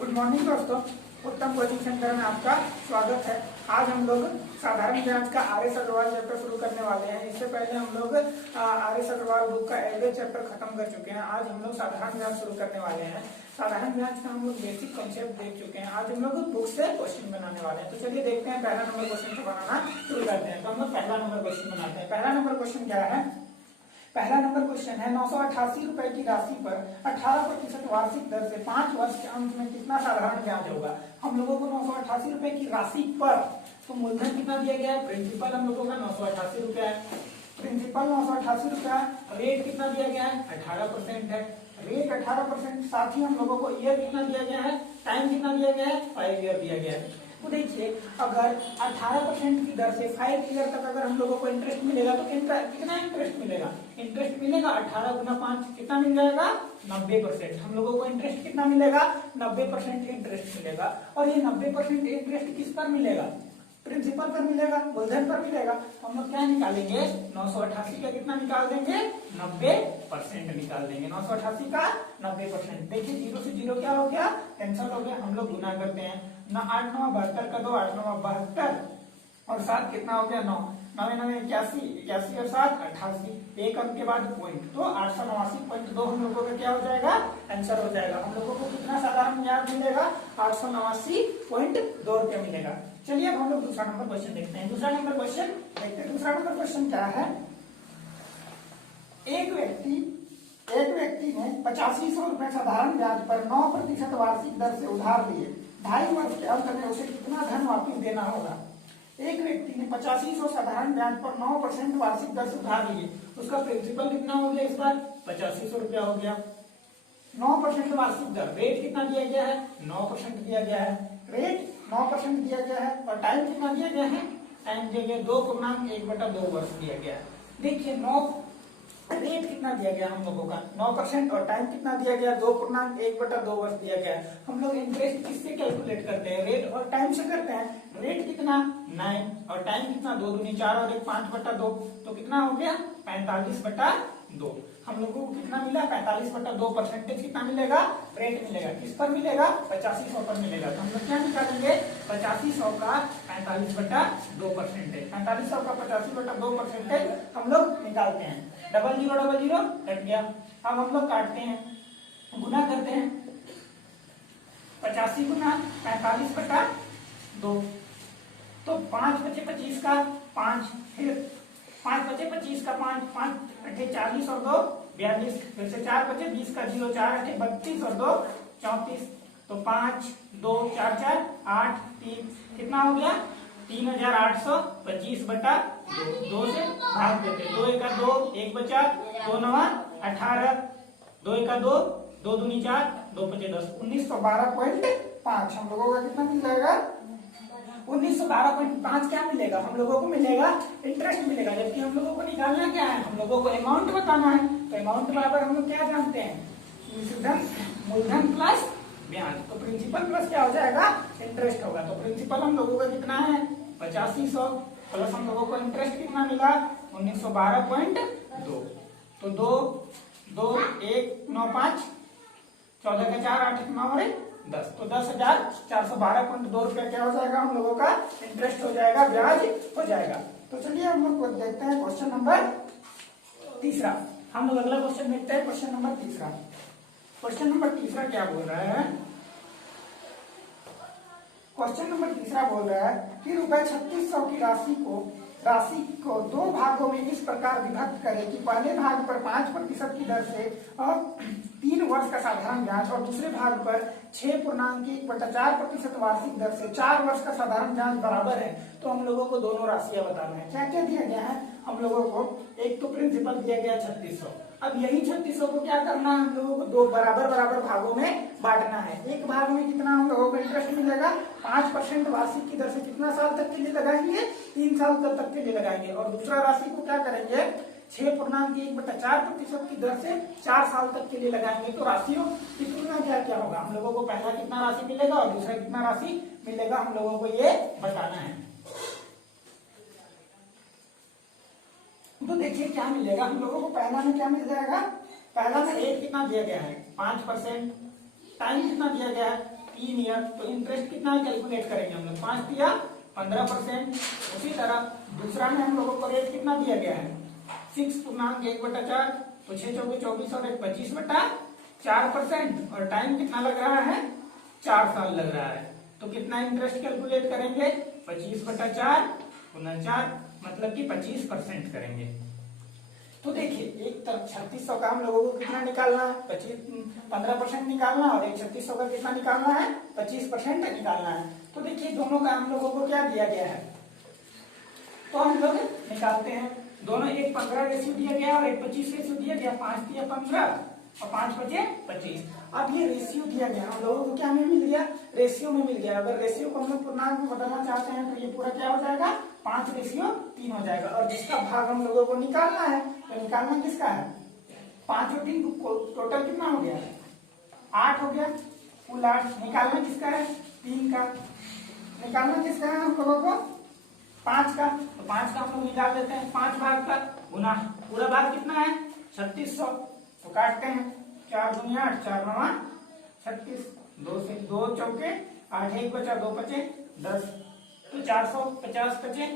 Good morning दोस्तों, उत्तम coaching centre में आपका स्वागत है। आज हम लोग साधारण ज्ञान का आर.एस. अग्रवाल चैप्टर शुरू करने वाले हैं। इससे पहले हम लोग आर.एस. अग्रवाल बुक का एवरेज चैप्टर खत्म कर चुके हैं। आज हम लोग साधारण ज्ञान शुरू करने वाले हैं। साधारण ज्ञान का हम लोग बेसिक कॉन्सेप्ट देख चुके हैं। आज हम लोग बुक से क्वेश्चन बनाने वाले हैं। तो चलिए देखते हैं पहला नंबर क्वेश्चन से बनाना शुरू करते हैं। तो हम लोग पहला नंबर क्वेश्चन बनाते हैं। पहला नंबर क्वेश्चन क्या है? पहला नंबर क्वेश्चन है 988 रुपए की राशि पर 18% वार्षिक दर से 5 वर्ष के अंत में कितना साधारण ब्याज होगा। हम लोगों को 988 रुपए की राशि पर, तो मूलधन कितना दिया गया है? प्रिंसिपल हम लोगों का 988 रुपया है। प्रिंसिपल 988 रुपया, रेट कितना दिया गया है? 18% है। रेट 18%, साथ ही हम लोगों को ईयर कितना दिया गया है? टाइम कितना दिया गया है? 5 ईयर दिया गया है। तो देखिए, अगर 18% की दर से 5 ईयर तक अगर हम लोगों को इंटरेस्ट मिलेगा तो कितना इंटरेस्ट मिलेगा? इंटरेस्ट मिलेगा 18 गुना 5 कितना मिल जाएगा? 90%। हम लोगों को इंटरेस्ट कितना मिलेगा? 90% इंटरेस्ट मिलेगा। और ये 90% इंटरेस्ट किस पर मिलेगा? प्रिंसिपल पर मिलेगा, मूलधन पर मिलेगा। हम लोग क्या निकालेंगे? 988 का कितना निकाल देंगे? 90% निकाल देंगे। 988 का 90%। देखिए, 0 से 0 क्या हो गया? कैंसिल हो गया। हम लोग गुना करते हैं ना, 8 9 72 का 2, 8 9 72 और 7 कितना हो गया? 9 9 9 81, 81 और 7 88, एक अंक के बाद पॉइंट, तो 889.2 हम लोगों का क्या हो जाएगा? आंसर हो जाएगा। हम लोगों को कितना साधारण ब्याज मिलेगा? 889.2 रुपया मिलेगा। चलिए अब हम लोग दूसरा नंबर क्वेश्चन देखते हैं। दूसरा नंबर क्वेश्चन देखते हैं। दूसरा नंबर क्वेश्चन क्या है? एक व्यक्ति ने 8500 रुपए साधारण ब्याज पर 9% वार्षिक दर से उधार लिए। 2.5 वर्ष के अंत में उसे कितना धन वापस देना होगा? एक व्यक्ति ने 8500 साधारण ब्याज पर 9% वार्षिक दर से उधार लिए। उसका प्रिंसिपल कितना हो गया? इस बार 8500 रुपया हो गया। 9% वार्षिक दर, रेट कितना दिया गया है? 9% दिया गया है। रेट 9% दिया गया है। और टाइम कितना दिया गया है? टाइम दिया गया 2.1/2 वर्ष दिया गया है। देखिए, रेट कितना दिया गया हम लोगों का? 9% और टाइम कितना दिया गया? 2.1/2 वर्ष दिया गया है। हम लोग इंटरेस्ट किससे कैलकुलेट करते हैं? रेट और टाइम से करते हैं। रेट कितना? 9 और टाइम कितना? 2 दूनी 4 और 1 5/2, तो कितना हो गया? 45/2। हम लोगों को कितना मिला? 45/2%। कितना मिलेगा? रेट मिलेगा। किस पर मिलेगा? 8500 पर मिलेगा। तो हम लोग क्या निकालेंगे? 8500 का 45/2% है। 4500 का 85/2% है हम लोग निकालते हैं। 0000 कट गया। अब हम लोग काटते हैं, गुना करते हैं। 85 गुना 45/2, तो 5 बचे 25 का 5, फिर 5 बचे 25 का 5, 5 अठे 40 और 2 42, फिर से 4 बचे 20 का 0, 4 अठे 32 और 2 34, तो 5 2 4 4 8 3 कितना हो गया? 3825/2। 2 से भाग देते, 2 1 2, 1 बचा, 2 9 18, 2 1 2, 2 दूनी 4, 2 5 10, 1912.5 हम लोगों का कितना मिल जाएगा? 1912.5 क्या मिलेगा? हम लोगों को मिलेगा इंटरेस्ट मिलेगा। जबकि हम लोगों को निकालना क्या है? हम लोगों को अमाउंट बताना है। तो अमाउंट बराबर हम लोग क्या जानते हैं? मूलधन प्लस ब्याज। तो प्रिंसिपल प्लस क्या हो जाएगा? इंटरेस्ट होगा। तो प्रिंसिपल हम लोगों का कितना है? 8500 प्लस हम लोगों को इंटरेस्ट कितना मिला? 1912.2। तो 2 2 1 9 5 14 का 4 8 9 और 10, तो 10,412.2 रुपया क्या हो जाएगा? हम लोगों का इंटरेस्ट हो जाएगा, ब्याज हो जाएगा। तो चलिए हम लोग देखते हैं क्वेश्चन नंबर तीसरा। हम लोग अगला क्वेश्चन देखते हैं, क्वेश्चन नंबर तीसरा। क्वेश्चन नंबर तीसरा क्या बोल रहा है? क्वेश्चन नंबर तीसरा बोल रहा है कि रुपए 3600 की राशि को 2 भागों में इस प्रकार विभक्त करें कि पहले भाग पर 5% की दर से और 3 वर्ष का साधारण ब्याज और दूसरे भाग पर 6.1/4% वार्षिक दर से 4 वर्ष का साधारण ब्याज बराबर है। तो हम लोगों को दोनों राशियां बताना है। क्या क्या दिया गया है हम लोगों को? एक तो प्रिंसिपल दिया गया 3600। अब यही 3600 को क्या करना है? हम लोगों को 2 बराबर भागों में बांटना है। एक भाग में कितना हम लोगों को इंटरेस्ट मिलेगा? 5% वार्षिक की दर से कितना साल तक के लिए लगाएंगे? 3 साल तक के लिए लगाएंगे। और दूसरा राशि को क्या करेंगे? 6.1/4% की दर से 4 साल तक के लिए लगाएंगे। तो राशियों की तुलना क्या होगा? हम लोगों को पहला कितना राशि मिलेगा और दूसरा कितना राशि मिलेगा, हम लोगों को ये बताना है। तो देखिए क्या मिलेगा हम लोगों को। पहला में क्या मिल जाएगा? पहला में रेट कितना दिया गया है? 5%। टाइम कितना दिया गया है? 3 ईयर, तो इंटरेस्ट कितना कैलकुलेट करेंगे हम लोग, 5 दिया 15%। उसी तरह दूसरा में हम लोगों को रेट कितना दिया गया है, 6.1/4, तो 6 चौके 24 और 1 25/4%, और टाइम कितना लग रहा है, 4 साल लग रहा है। तो कितना इंटरेस्ट कैलकुलेट करेंगे, 25/4 गुना 4, मतलब कि 25% करेंगे। तो देखिए एक तरफ 3600 का हम लोगों को कितना निकालना है, 15% निकालना, और एक 3600 का कितना निकालना है, 25% निकालना है। तो देखिए दोनों का हम लोगों को क्या दिया गया है, तो हम लोग निकालते हैं। दोनों एक 15 रेशियो दिया गया और एक 25 रेशियो दिया गया, 5 दिया 15 और 5 बचे 25। अब ये रेशियो दिया गया हम लोगों को क्या में मिल गया, रेशियो में मिल गया। अगर रेशियो को हम लोग पूर्णांक में बदलना चाहते हैं तो ये पूरा क्या हो जाएगा, 5:3 हो जाएगा। और जिसका भाग हम लोगों को निकालना है, तो निकालना किसका है, 5 और 3 टोटल कितना हो गया, 8 हो गया, कुल 8। निकालना किसका है, 3 का। निकालना किसका है हम लोगों को, 5 का। तो 5 का हम लोग निकाल लेते हैं, 5 भाग का गुना पूरा भाग कितना है, 3600। तो काटते हैं, 4 दूनी 8, 4 9 36, 2 से 2 चौके 8, 1 बचा 2 बचे 10, तो 450 बचे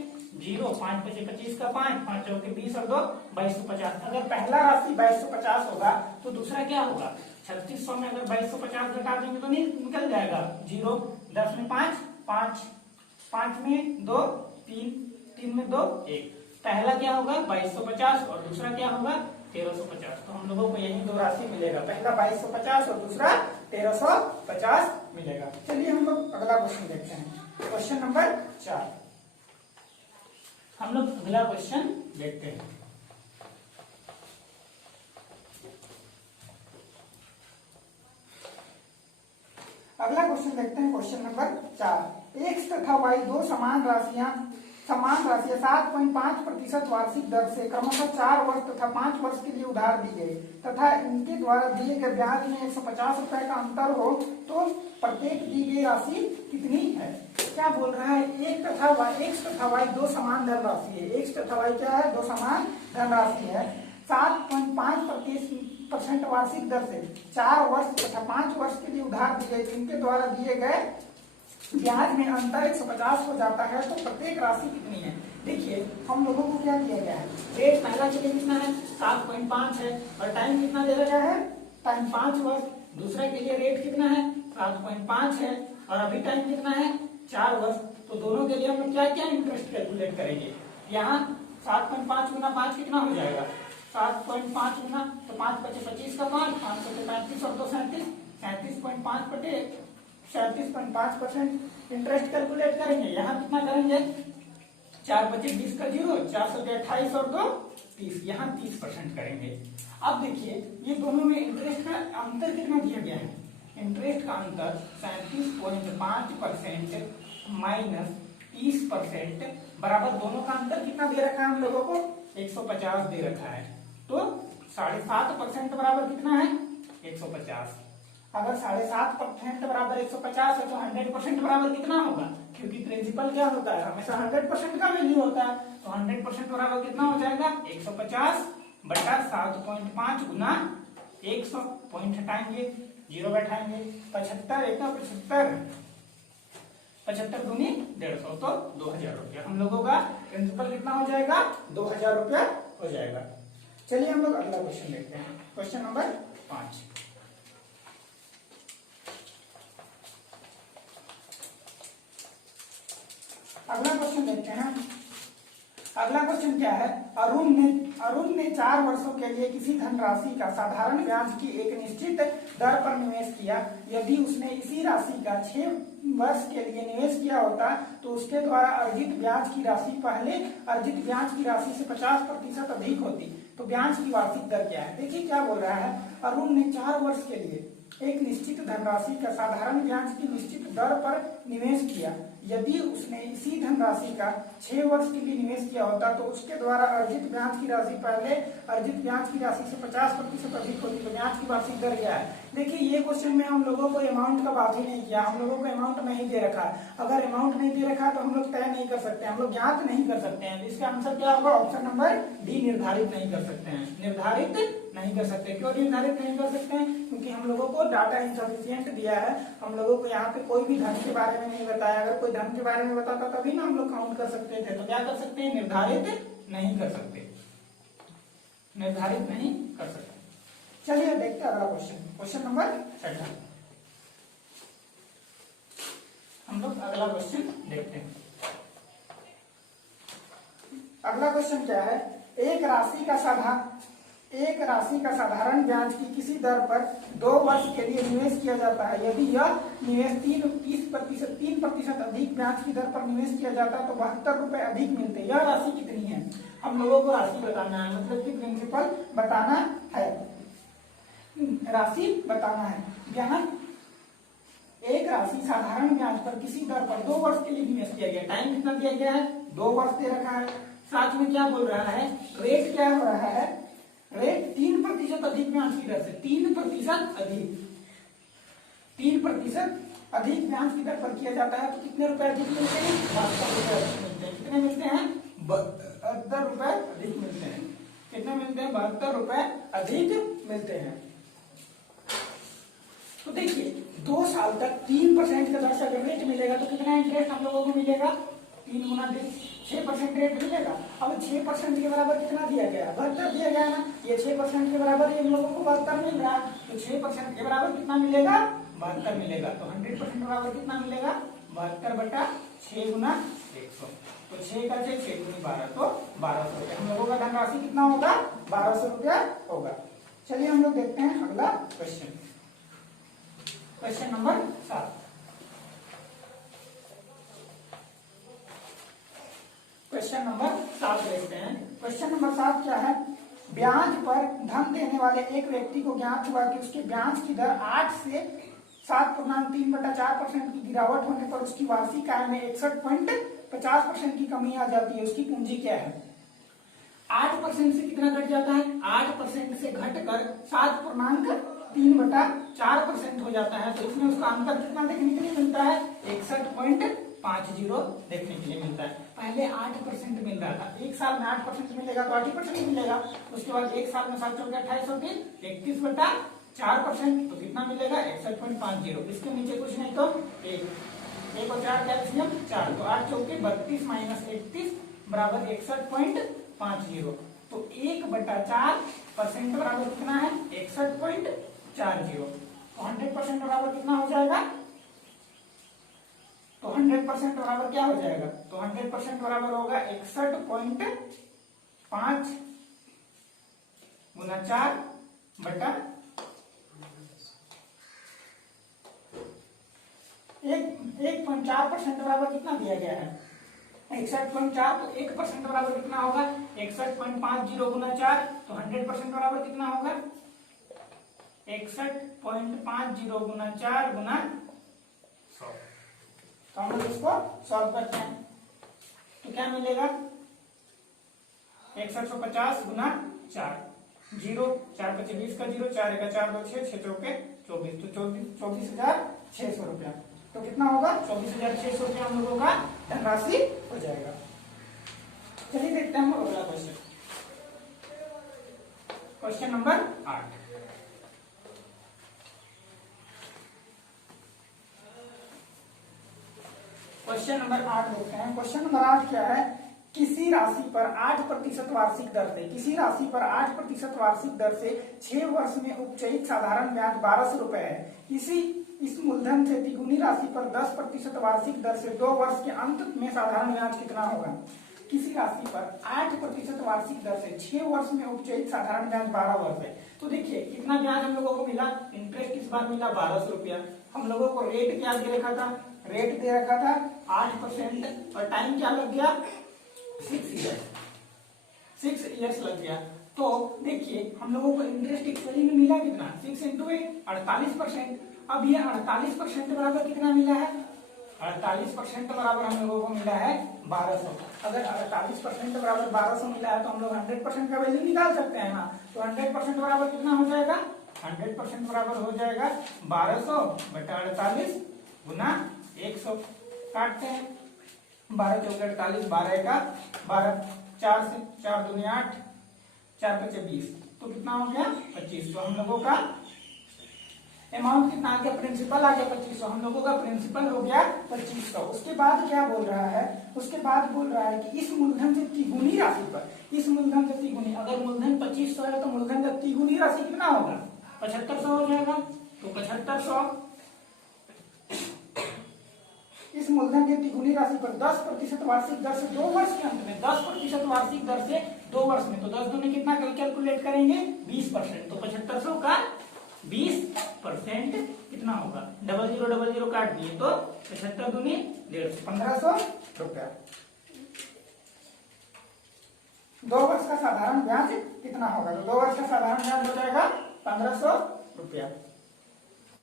0, 5 बचे 25 का 5, 5 चौके 20 और 2 2250। अगर पहला राशि 2250 होगा तो दूसरा क्या होगा, 3600 में अगर 2250 घटा देंगे तो नहीं निकल जाएगा 0, 10 में 5 5, 5 में 2 3, 3 में 2 1। पहला क्या होगा 2250 और दूसरा क्या होगा 1350। तो हम लोगों को यही दो राशि मिलेगा, पहला 2250 और दूसरा 1350 मिलेगा। चलिए हम लोग अगला क्वेश्चन देखते हैं, क्वेश्चन नंबर 4। हम लोग अगला क्वेश्चन देखते हैं। अगला क्वेश्चन देखते हैं, क्वेश्चन नंबर 4। एक्स तथा वाई दो समान राशियां 7.5% वार्षिक दर से क्रमशः 4 वर्ष तथा 5 वर्ष के लिए उधार दी गई तथा इनके द्वारा दिए गए ब्याज में 150 रुपए का अंतर हो तो प्रत्येक दी गई राशि कितनी है। क्या बोल रहा है, एक्स तथा वाई दो समान धन राशि है। एक्स तथा वाई क्या है, दो समान धन राशि है। 7.5% वार्षिक दर से 4 वर्ष तथा 5 वर्ष के लिए उधार दी गई, इनके द्वारा दिए गए ब्याज में अंतर 150 हो जाता है तो प्रत्येक राशि कितनी है। देखिए हम लोगों को क्या दिया गया है, रेट पहला के लिए कितना है 7.5 है और टाइम कितना दे रखा है, टाइम 5 वर्ष। दूसरे के लिए रेट कितना है 7.5 है और अभी टाइम कितना है 4 वर्ष। तो दोनों के लिए हम क्या क्या इंटरेस्ट कैलकुलेट करेंगे। यहाँ 7.5 गुना 5 कितना हो जाएगा, 7.5 गुना तो 5 बचे 25 का 5, 5 बचे 35 और 2 37, 37.5 बटे 37.5% इंटरेस्ट कैलकुलेट करेंगे। यहाँ कितना करेंगे, 4 बचे 20 का 0, 4 से 28 और 2 30, यहाँ 30% करेंगे। अब देखिए ये दोनों में इंटरेस्ट का अंतर कितना दिया गया है, इंटरेस्ट का अंतर 37.5% माइनस 30% बराबर दोनों का अंतर कितना दे रखा है हम लोगों को 150 दे रखा है। तो 7.5% बराबर कितना है 150। अगर 7.5% बराबर 150 है तो 100% बराबर कितना होगा, क्योंकि प्रिंसिपल क्या होता है हमेशा 100% का वैल्यू होता है। तो 100% बराबर कितना हो जाएगा 150 बटा 7.5 गुना 100, पॉइंट हटाएंगे 0 बैठाएंगे, 75 एक 75, 75 दूनी 150 तो 2000 रुपया हम लोगों का प्रिंसिपल कितना हो जाएगा 2000 रुपया हो जाएगा। चलिए हम लोग अगला क्वेश्चन देखते हैं, क्वेश्चन नंबर 5। अगला क्वेश्चन देखते हैं। अगला क्वेश्चन क्या है, अरुण ने 4 वर्षों के लिए किसी धनराशि का साधारण ब्याज की एक निश्चित दर पर निवेश किया। यदि उसने इसी राशि का 6 वर्ष के लिए निवेश किया होता तो उसके द्वारा अर्जित ब्याज की राशि पहले अर्जित ब्याज की राशि से 50% अधिक होती। तो ब्याज की वार्षिक दर क्या है। देखिए क्या बोल रहा है, अरुण ने 4 वर्ष के लिए एक निश्चित धनराशि का साधारण ब्याज की निश्चित दर पर निवेश किया। यदि उसने इसी धनराशि का 6 वर्ष के लिए निवेश किया होता तो उसके द्वारा अर्जित ब्याज की राशि पहले अर्जित ब्याज की राशि से 50% अधिक होती। तो ब्याज की वार्षिक दर क्या है। देखिए ये क्वेश्चन में हम लोगों को अमाउंट का बात ही नहीं किया, हम लोगों को अमाउंट नहीं दे रखा। अगर अमाउंट नहीं दे रखा तो हम लोग तय नहीं कर सकते, हम लोग ज्ञात नहीं कर सकते हैं। इसका आंसर क्या होगा, ऑप्शन नंबर डी, निर्धारित नहीं कर सकते हैं, निर्धारित नहीं कर सकते। क्यों निर्धारित नहीं कर सकते हैं? क्योंकि हम लोगों को डाटा इनसफिशिएंट दिया है, हम लोगों को यहाँ पे कोई भी धन के बारे में नहीं बताया। अगर कोई धन के बारे में बताता तभी ना हम लोग काउंट कर सकते थे। तो क्या कर सकते हैं? निर्धारित नहीं कर सकते, निर्धारित नहीं कर सकते। चलिए देखते हैं अगला क्वेश्चन, क्वेश्चन नंबर 6। हम लोग अगला क्वेश्चन देखते हैं। अगला क्वेश्चन क्या है? एक राशि का साधारण ब्याज की किसी दर पर 2 वर्ष के लिए निवेश किया जाता है। यदि यह निवेश 3% अधिक ब्याज की दर पर निवेश किया जाता है तो 72 रुपए अधिक मिलते हैं। यह राशि कितनी है? हम लोगों को राशि बताना है, मतलब कि प्रिंसिपल बताना है, राशि बताना है। ब्याज, एक राशि साधारण ब्याज पर किसी दर पर 2 वर्ष के लिए निवेश किया गया। टाइम कितना दिया गया है? 2 वर्ष दे रखा है। साथ में क्या बोल रहा है? रेट क्या हो रहा है? रेट 3% अधिक ब्याज की दर से, 3% अधिक ब्याज की दर पर किया जाता है। तो कितने रुपए अधिक मिलते हैं? 72 रुपए अधिक मिलते हैं। कितने मिलते हैं? 72 रुपए अधिक मिलते हैं। कितने मिलते हैं? 72 रुपए अधिक मिलते हैं। तो देखिए 2 साल तक 3% का दर से अगर रेट मिलेगा तो कितना इंटरेस्ट हम लोगों को मिलेगा? 3 गुना 6% रेट मिलेगा। अब 6% के बराबर कितना दिया गया? 72 दिया गया ना। ये 6% के बराबर ये हम लोगों को 72 मिल रहा है। तो 6% के बराबर कितना मिलेगा? 72 मिलेगा। तो 100% के बराबर कितना मिलेगा? 72 बटा 6 गुना 100। तो 6 का 6 गुनी 12, तो 1200 रुपया हम लोगों का धनराशि कितना होगा? 1200 रुपया होगा। चलिए हम लोग देखते हैं अगला question, question number 7। Question number 7 देखते हैं। क्वेश्चन नंबर 7 क्या है? ब्याज पर धन देने वाले एक व्यक्ति को ज्ञात हुआ कि उसके ब्याज की दर 8 से 7.3/4% की गिरावट होने पर उसकी वार्षिक आय में 61.50% की कमी आ जाती है। उसकी पूंजी क्या है? 8% से कितना घट जाता है? 8% से घटकर 7.3/4% हो जाता है। तो इसमें उसका अंतर कितना देखने के लिए मिलता है? 61.50 देखने के लिए मिलता है। पहले 8% मिल रहा था, एक साल में 8% मिलेगा तो 8% मिलेगा। उसके बाद एक साल में 7 चौके 28 होती, 31/4%, तो कितना मिलेगा? 61.50। इसके नीचे कुछ नहीं तो 1 और 4 कैल्सियम 4, तो 8 चौके 32 माइनस 31 बराबर 61.50। तो 1/4% बराबर कितना है? 61.40। तो 100% बराबर कितना हो जाएगा? तो 100% बराबर क्या हो जाएगा? तो 100% बराबर होगा 61.5 गुना 4 बटा 1.4% बराबर कितना दिया गया है? 61.4। तो 1% बराबर कितना होगा? 61.50 गुना 4। तो 100% बराबर कितना होगा? 61.50 गुना 4 गुना 100। तो हम लोग इसको सॉल्व करते हैं तो क्या मिलेगा? 6150 गुना 4, 0, 4 25 20 का 0, 4 का 4 2 6, 6 चौके 24, तो 24,600 रुपया। तो कितना होगा? 24,600 रुपया हम लोगों का धनराशि हो जाएगा। चलिए देखते हैं हम अगला question, question number 8। Question number 8 देखते हैं। क्वेश्चन नंबर 8 क्या है? किसी राशि पर 8% वार्षिक दर से, किसी राशि पर 8% वार्षिक दर से 6 वर्ष में उपचयित साधारण ब्याज 1200 रुपए है। इस मूलधन से तिगुनी राशि पर 10% वार्षिक दर से 2 वर्ष के अंत में साधारण ब्याज कितना होगा? किसी राशि पर 8% वार्षिक दर से 6 वर्ष में उपचयित साधारण ब्याज 12 वर्ष है। तो देखिए कितना ब्याज हम लोगों को मिला? इंटरेस्ट इस बार मिला 1200 रुपया। हम लोगों को रेट क्या दे रखा था? रेट दे रखा था 8% और टाइम क्या लग गया? 6 इयर्स लग गया। तो देखिए हम लोगों को इंटरेस्ट एक्चुअली में मिला कितना? 6 × 8 48%। अब ये 48% बराबर कितना मिला है? 48% बराबर हम लोगों को मिला है 1200। अगर 48% बराबर 1200 मिला है तो हम लोग 100% का वैल्यू निकाल सकते हैं ना। तो 100% बराबर कितना हो जाएगा? 100% बराबर हो जाएगा 1200 बटा 48 गुना 100। काटते हैं, 12 चौके 48, 12 का 12, 4 से 4 दूनी 8, 4 25 20, तो कितना हो गया 2500। हम लोगों का अमाउंट कितना आ गया, प्रिंसिपल आ गया 2500, हम लोगों का प्रिंसिपल हो गया 2500। उसके बाद क्या बोल रहा है, उसके बाद बोल रहा है कि इस मूलधन से तिगुनी राशि पर, इस मूलधन से तिगुनी, अगर मूलधन 2500 है तो मूलधन से तिगुनी राशि कितना होगा 7500 हो जाएगा। तो 7500 इस मूलधन की तिगुनी राशि पर 10% वार्षिक दर से 2 वर्ष के अंत में, 10% वार्षिक दर से 2 वर्ष में, तो 10 दूनी कितना कैलकुलेट करेंगे 20%। तो 7500 का 20% कितना होगा, 0000 काट दिए तो 75 दूनी 150, 1500 रुपया। 2 वर्ष का साधारण ब्याज कितना होगा, तो 2 वर्ष का साधारण ब्याज हो जाएगा 1500 रुपया।